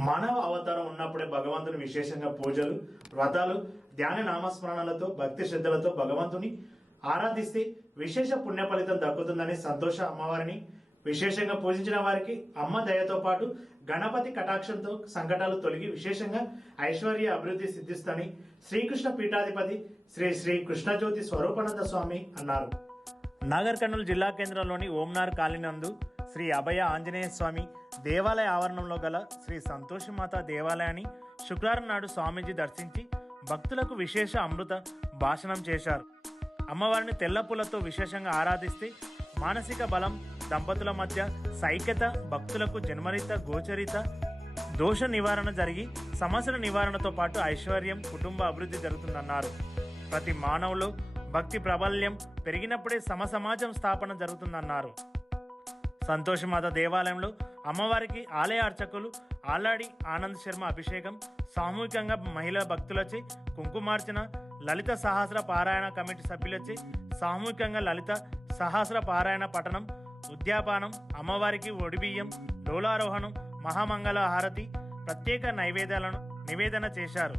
మానవ అవతారం ఉన్నప్పుడే భగవంతుని విశేషంగా పూజలు వ్రతాలు ధ్యాన నామస్మరణలతో భక్తి శ్రద్ధలతో భగవంతుని ఆరాధిస్తే విశేష పుణ్య ఫలితం దక్కుతుందని సంతోష అమ్మవారిని విశేషంగా పూజించిన వారికి అమ్మ దయతో పాటు గణపతి కటాక్షంతో సంకటాలు తొలగి విశేషంగా ఐశ్వర్య అభివృద్ధి సిద్ధిస్తని శ్రీకృష్ణ పీఠాధిపతి శ్రీ శ్రీ కృష్ణజ్యోతి స్వరూపానంద స్వామి అన్నారు. నాగర్ కర్నూలు జిల్లా కేంద్రంలోని ఓంనార్ కాలినందు శ్రీ అభయ ఆంజనేయ స్వామి దేవాలయ ఆవరణంలో గల శ్రీ సంతోషమాత దేవాలయాన్ని శుక్రవారం నాడు స్వామీజీ దర్శించి భక్తులకు విశేష అమృత భాషణం చేశారు. అమ్మవారిని తెల్ల పూలతో విశేషంగా ఆరాధిస్తే మానసిక బలం దంపతుల మధ్య సైక్యత భక్తులకు జన్మరిత గోచరిత దోష నివారణ జరిగి సమస్యల నివారణతో పాటు ఐశ్వర్యం కుటుంబ అభివృద్ధి జరుగుతుందన్నారు. ప్రతి మానవులు భక్తి ప్రాబల్యం పెరిగినప్పుడే సమసమాజం స్థాపన జరుగుతుందన్నారు. సంతోషమాత దేవాలయంలో అమ్మవారికి ఆలయ అర్చకులు ఆలాడి ఆనంద్ శర్మ అభిషేకం సామూహికంగా మహిళా భక్తులచే కుంకుమార్చన లలిత సహస్ర పారాయణ కమిటీ సభ్యులచే సామూహికంగా లలిత సహస్ర పారాయణ పఠనం ఉద్యాపానం అమ్మవారికి ఒడిబియ్యం డోలారోహణం మహామంగళ హారతి ప్రత్యేక నైవేద్యాలను నివేదన చేశారు.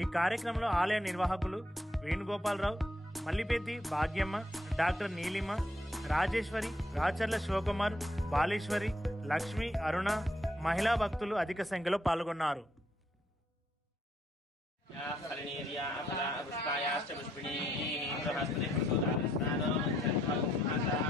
ఈ కార్యక్రమంలో ఆలయ నిర్వాహకులు వేణుగోపాలరావు మల్లిపెద్ది భాగ్యమ్మ డాక్టర్ నీలిమ రాజేశ్వరి రాచర్ల శివకుమార్ బాలేశ్వరి లక్ష్మి అరుణ మహిళా భక్తులు అధిక సంఖ్యలో పాల్గొన్నారు. या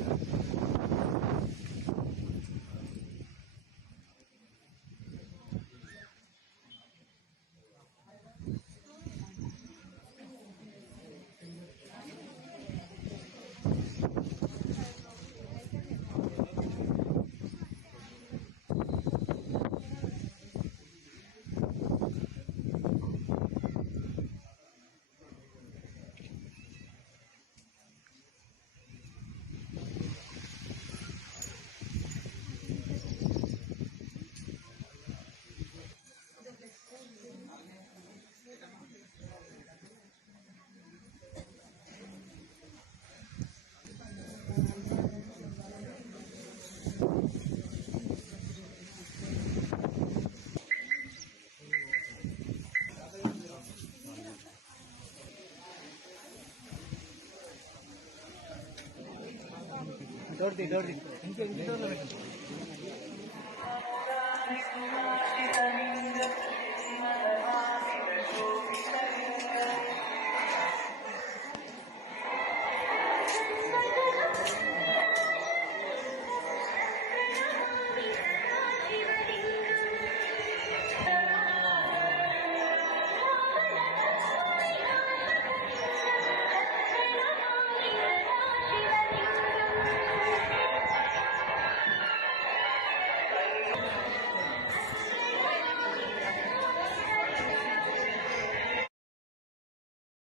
ದೊಡ್ಡದು ದೊಡ್ಡದು.